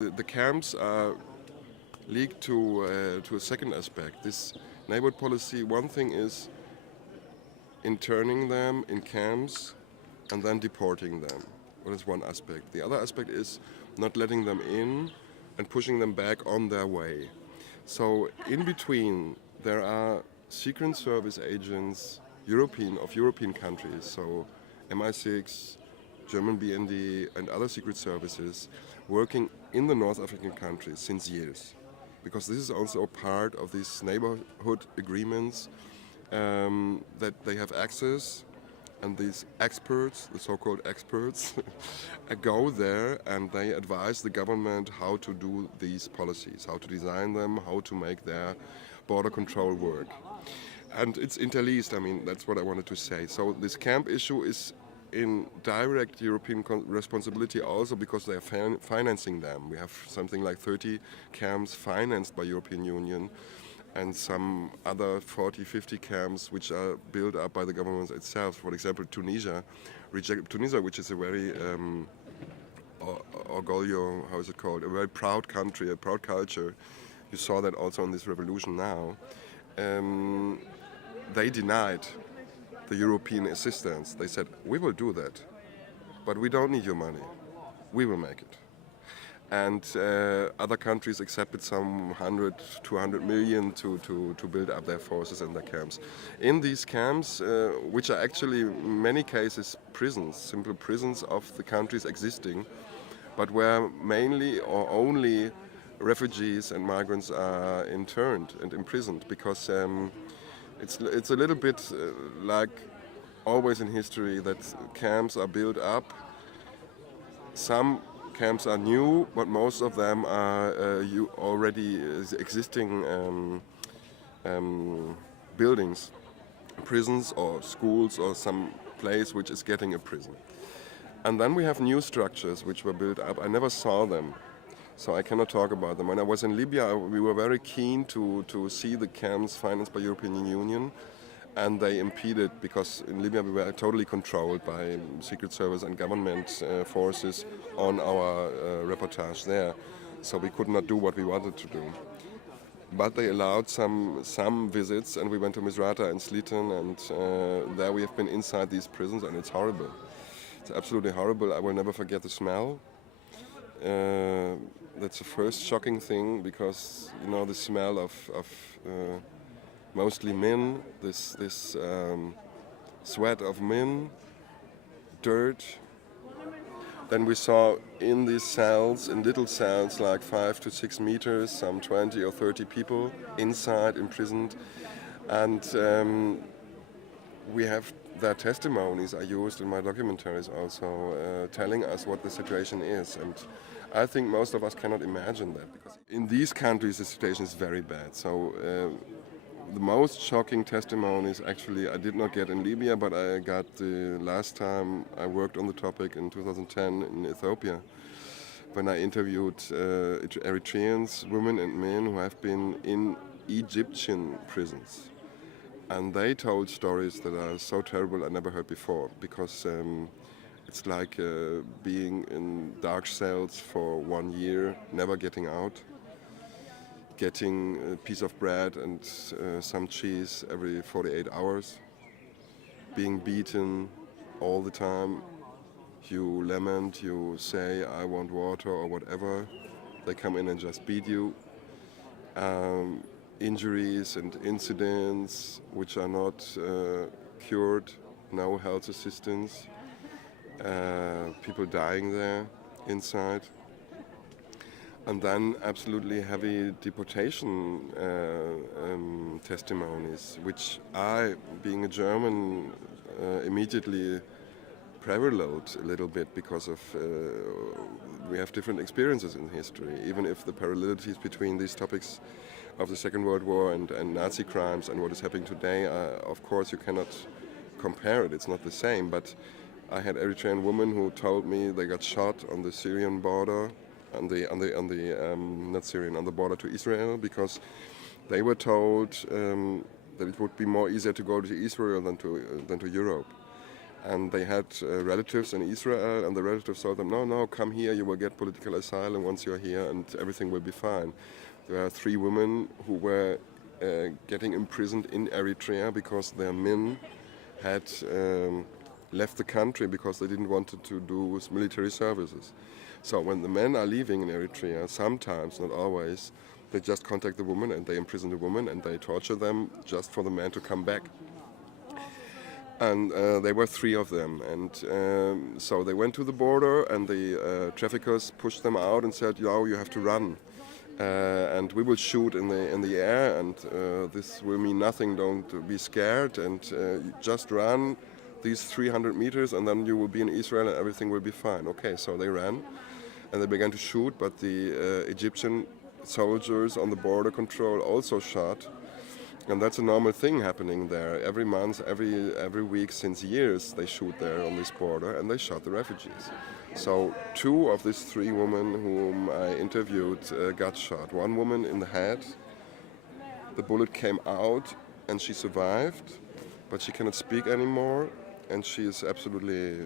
The camps are linked to a second aspect. This neighborhood policy, one thing is interning them in camps and then deporting them. That is one aspect. The other aspect is not letting them in and pushing them back on their way. So in between, there are secret service agents, European countries, so MI6, German BND, and other secret services working in the North African countries since years. Because this is also a part of these neighborhood agreements that they have access, and these experts, the so-called experts, go there and they advise the government how to do these policies, how to design them, how to make their border control work. And it's interlaced, that's what I wanted to say. So this camp issue is in direct European responsibility also because they are financing them. We have something like 30 camps financed by European Union, and some other 40, 50 camps which are built up by the government itself. For example, Tunisia, which is a very orgoglio, how is it called? A very proud country, a proud culture. You saw that also in this revolution now. They denied the European assistance. They said, we will do that, but we don't need your money. We will make it. And other countries accepted some 100, 200 million to build up their forces and their camps. In these camps, which are actually in many cases prisons, simple prisons of the countries existing, but where mainly or only refugees and migrants are interned and imprisoned, because it's a little bit like always in history that camps are built up. Some camps are new, but most of them are already existing buildings, prisons or schools or some place which is getting a prison. And then we have new structures which were built up. I never saw them, so I cannot talk about them. When I was in Libya, we were very keen to see the camps financed by European Union, and they impeded, because in Libya we were totally controlled by secret service and government forces on our reportage there, so we could not do what we wanted to do. But they allowed some visits, and we went to Misrata and Sliten, and there we have been inside these prisons, and it's horrible. It's absolutely horrible. I will never forget the smell. That's the first shocking thing, because the smell of mostly men, this sweat of men, dirt. Then we saw in these cells, in little cells like 5 to 6 meters, some 20 or 30 people inside, imprisoned. And we have their testimonies I used in my documentaries also, telling us what the situation is. And I think most of us cannot imagine that, because in these countries the situation is very bad. So the most shocking testimonies actually I did not get in Libya, but I got the last time I worked on the topic in 2010 in Ethiopia, when I interviewed Eritreans, women and men who have been in Egyptian prisons. And they told stories that are so terrible I never heard before, because it's like being in dark cells for 1 year, never getting out, getting a piece of bread and some cheese every 48 hours, being beaten all the time. You lament, you say, I want water or whatever. They come in and just beat you. Injuries and incidents which are not cured, no health assistance, people dying there inside. And then absolutely heavy deportation testimonies, which I, being a German, immediately paralleled a little bit, because of we have different experiences in history, even if the parallelities between these topics of the Second World War and Nazi crimes and what is happening today, of course you cannot compare it, it's not the same. But I had Eritrean women who told me they got shot on the Syrian border, on the border to Israel, because they were told that it would be more easier to go to Israel than to Europe. and they had relatives in Israel, and the relatives told them, no, come here, you will get political asylum once you're here, and everything will be fine. There are 3 women who were getting imprisoned in Eritrea because their men had left the country because they didn't want to do military services. So when the men are leaving in Eritrea, sometimes, not always, they just contact the woman and they imprison the woman and they torture them just for the men to come back. And there were 3 of them, and so they went to the border, and the traffickers pushed them out and said, you have to run, and we will shoot in the air, and this will mean nothing. Don't be scared, and just run these 300 meters, and then you will be in Israel, and everything will be fine. Okay, so they ran, and they began to shoot, but the Egyptian soldiers on the border control also shot. And that's a normal thing happening there. Every month, every week, since years, they shoot there on this border, and they shot the refugees. So 2 of these 3 women whom I interviewed got shot. 1 woman in the head. The bullet came out, and she survived, but she cannot speak anymore, and she is absolutely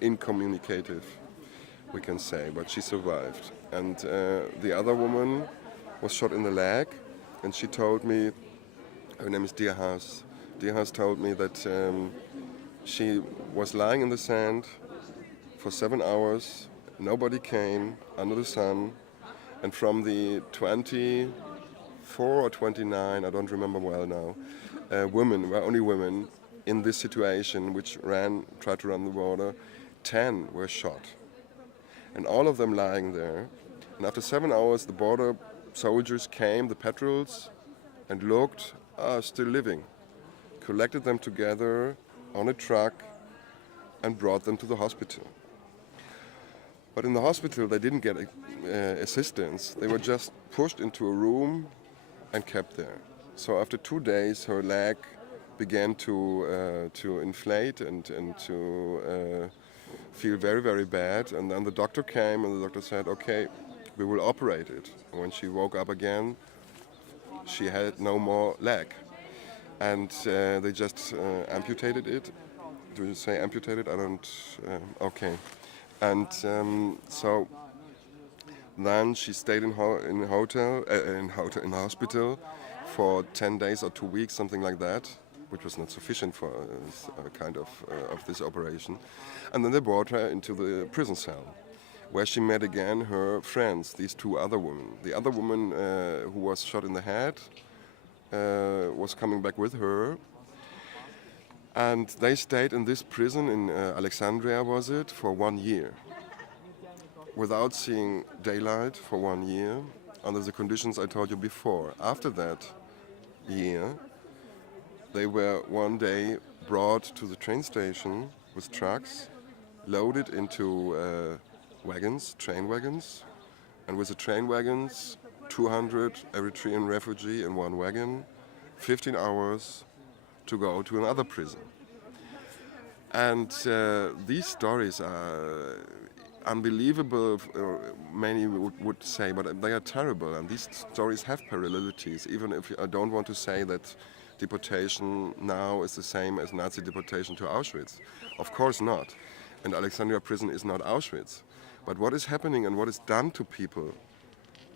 incommunicative, we can say, but she survived. And the other woman was shot in the leg. And she told me, her name is Dierhaus. Dierhaus told me that she was lying in the sand for 7 hours. Nobody came under the sun. And from the 24 or 29, I don't remember well now, women, were only women in this situation which tried to run the border, 10 were shot. And all of them lying there. And after 7 hours, the border soldiers came, the patrols, and looked, still living, collected them together on a truck and brought them to the hospital. But in the hospital they didn't get assistance, they were just pushed into a room and kept there. So after 2 days her leg began to inflate and to feel very, very bad, and then the doctor came and the doctor said, okay, we will operate it. When she woke up again, she had no more leg. And they just amputated it. Do you say amputated? I don't... okay. And so then she stayed in hospital for 10 days or 2 weeks, something like that, which was not sufficient for kind of this operation. And then they brought her into the prison cell, where she met again her friends, these 2 other women. The other woman who was shot in the head was coming back with her. And they stayed in this prison in Alexandria, was it, for 1 year. Without seeing daylight for 1 year, under the conditions I told you before. After that year, they were one day brought to the train station with trucks, loaded into train wagons, and with the train wagons, 200 Eritrean refugee in 1 wagon, 15 hours to go to another prison. And these stories are unbelievable, many would say, but they are terrible, and these stories have parallelities, even if I don't want to say that deportation now is the same as Nazi deportation to Auschwitz. Of course not. And Alexandria prison is not Auschwitz. But what is happening and what is done to people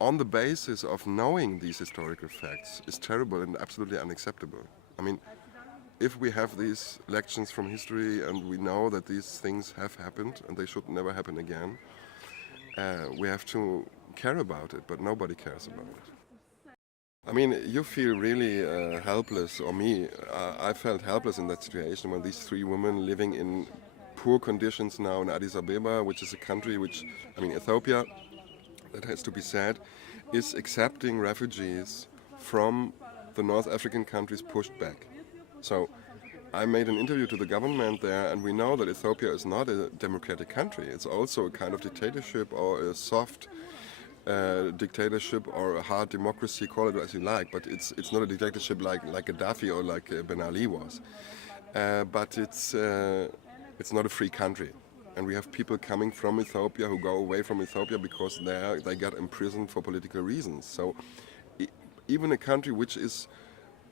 on the basis of knowing these historical facts is terrible and absolutely unacceptable. I mean, if we have these lections from history and we know that these things have happened and they should never happen again, we have to care about it, but nobody cares about it. I mean, you feel really helpless, or me, I felt helpless in that situation when these 3 women living in poor conditions now in Addis Ababa, which is a country which, I mean, Ethiopia, that has to be said, is accepting refugees from the North African countries pushed back. So I made an interview to the government there, and we know that Ethiopia is not a democratic country. It's also a kind of dictatorship, or a soft dictatorship, or a hard democracy, call it as you like, but it's not a dictatorship like Gaddafi or like Ben Ali was. But it's not a free country. And we have people coming from Ethiopia who go away from Ethiopia because they got imprisoned for political reasons. So even a country which is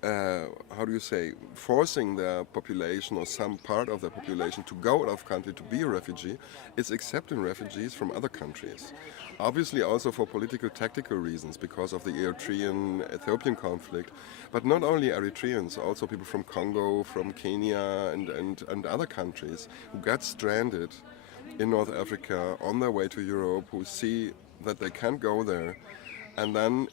how do you say, forcing their population or some part of their population to go out of country to be a refugee, it's accepting refugees from other countries. Obviously also for political tactical reasons because of the Eritrean-Ethiopian conflict, but not only Eritreans, also people from Congo, from Kenya and other countries who got stranded in North Africa on their way to Europe, who see that they can't go there, and then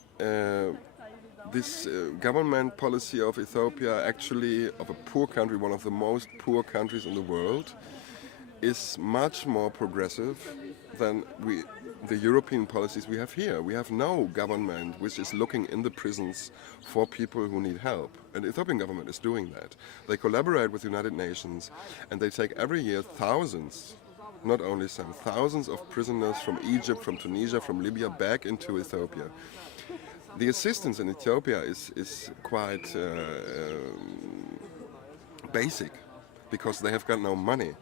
this government policy of Ethiopia, actually of a poor country, one of the most poor countries in the world, is much more progressive than the European policies we have here. We have no government which is looking in the prisons for people who need help. And the Ethiopian government is doing that. They collaborate with the United Nations and they take every year thousands, not only some, thousands of prisoners from Egypt, from Tunisia, from Libya back into Ethiopia. The assistance in Ethiopia is quite basic because they have got no money.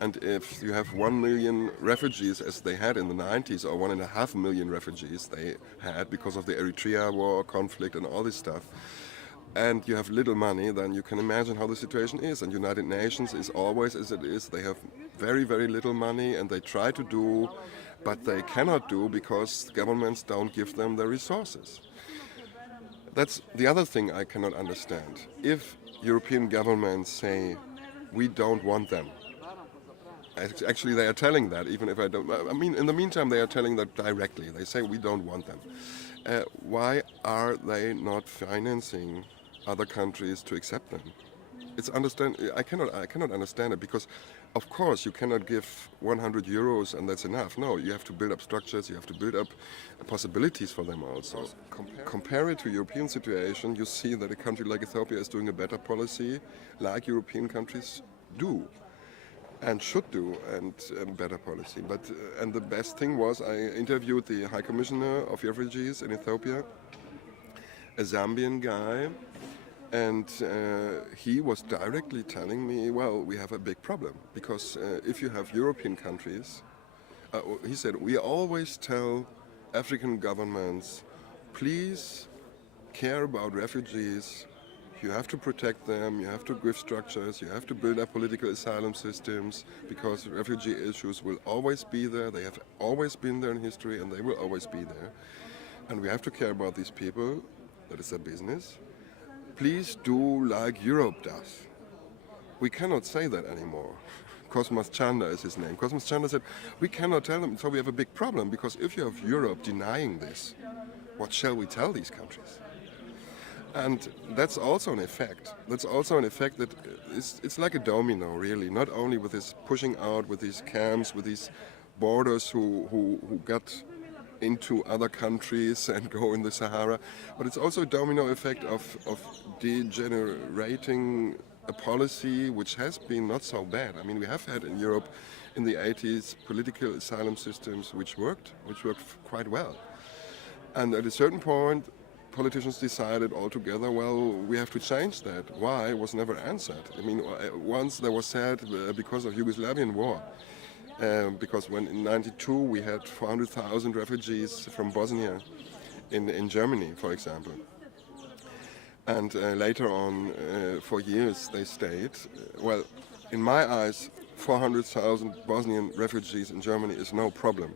And if you have 1 million refugees, as they had in the 90s, or 1.5 million refugees they had because of the Eritrea war conflict and all this stuff, and you have little money, then you can imagine how the situation is. And United Nations is always as it is. They have very, very little money, and they try to do, but they cannot do because governments don't give them the resources. That's the other thing I cannot understand. If European governments say, we don't want them, actually they are telling that, even if I don't, I mean, in the meantime they are telling that directly. They say, we don't want them. Why are they not financing other countries to accept them? I cannot understand it because, of course, you cannot give 100 euros and that's enough. No, you have to build up structures. You have to build up possibilities for them also. Compare it to European situation, you see that a country like Ethiopia is doing a better policy, like European countries do and should do, and better policy. But and the best thing was I interviewed the High Commissioner of Refugees in Ethiopia, a Zambian guy. And he was directly telling me, well, we have a big problem because if you have European countries, he said, we always tell African governments, please care about refugees, you have to protect them, you have to give structures, you have to build up political asylum systems because refugee issues will always be there, they have always been there in history and they will always be there. And we have to care about these people, that is their business. Please do like Europe does. We cannot say that anymore. Cosmas Chanda is his name. Cosmas Chanda said, we cannot tell them, so we have a big problem, because if you have Europe denying this, what shall we tell these countries? And that's also an effect. That's also an effect that it's like a domino, really, not only with this pushing out, with these camps, with these borders who got into other countries and go in the Sahara. But it's also a domino effect of degenerating a policy which has been not so bad. I mean, we have had in Europe in the 80s political asylum systems which worked quite well. And at a certain point, politicians decided altogether, well, we have to change that. Why was never answered. I mean, once there was said because of Yugoslavian war, because when in '92 we had 400,000 refugees from Bosnia in Germany, for example. And later on, for years they stayed. Well, in my eyes, 400,000 Bosnian refugees in Germany is no problem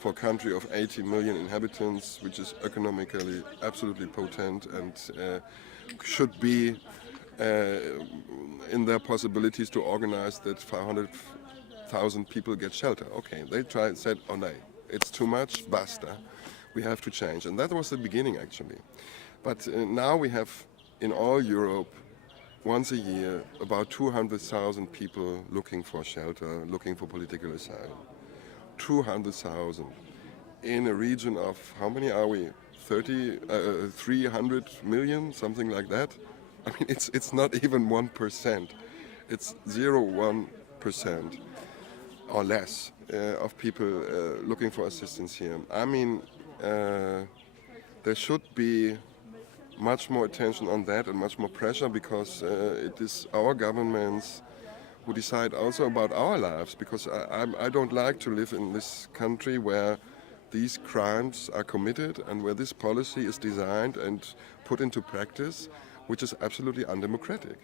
for a country of 80 million inhabitants, which is economically absolutely potent and should be in their possibilities to organize that 500,000 people get shelter. Okay, they said, oh no, it's too much, basta. We have to change. And that was the beginning, actually. But now we have, in all Europe, once a year, about 200,000 people looking for shelter, looking for political asylum. 200,000 in a region of, how many are we? 300 million, something like that. I mean, it's not even 1%. It's 0.1% or less of people looking for assistance here. I mean, there should be much more attention on that and much more pressure, because it is our governments who decide also about our lives, because I don't like to live in this country where these crimes are committed and where this policy is designed and put into practice, which is absolutely undemocratic.